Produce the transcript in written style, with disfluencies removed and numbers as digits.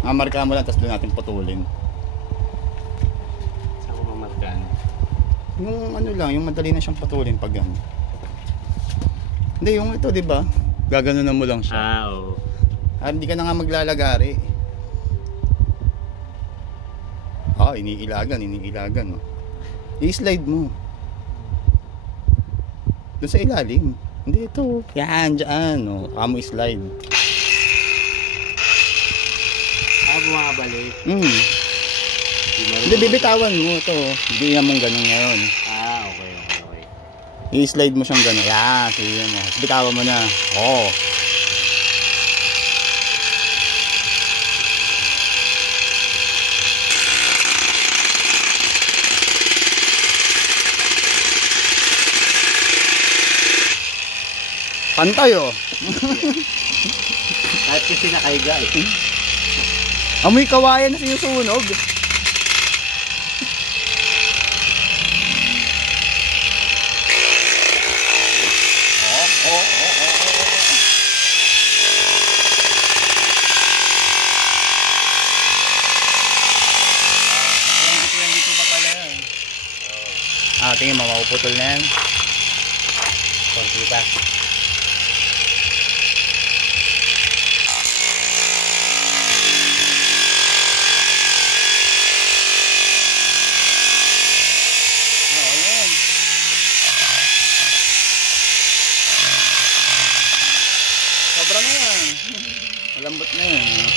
Mamarka mo lang, tapos doon natin putulin. Saan ko mamarkaan? Yung ano lang, yung madali na siyang putulin pag ano. Hindi, yung ito, di ba? Gaganunan mo lang siya. Oo. Hindi ka na nga maglalagari. Iniilagan. Oh. I-slide mo. Doon sa ilalim. Hindi, ito. Yan, dyan. Oh. Kamo i-slide. Bumabalik. Hindi, bibitawan mo ito. Hindi na mong ganun ngayon. Okay. I-slide mo siyang ganun. Yan, sige mo. Bitawan mo na. Oo. Pantay oh. Kahit kasi nakahiga eh. Amoy kawayan na sinusunog. Tingin mo, mapuputol na yan. Konti pa. Sobra na yan. Malambot na yan.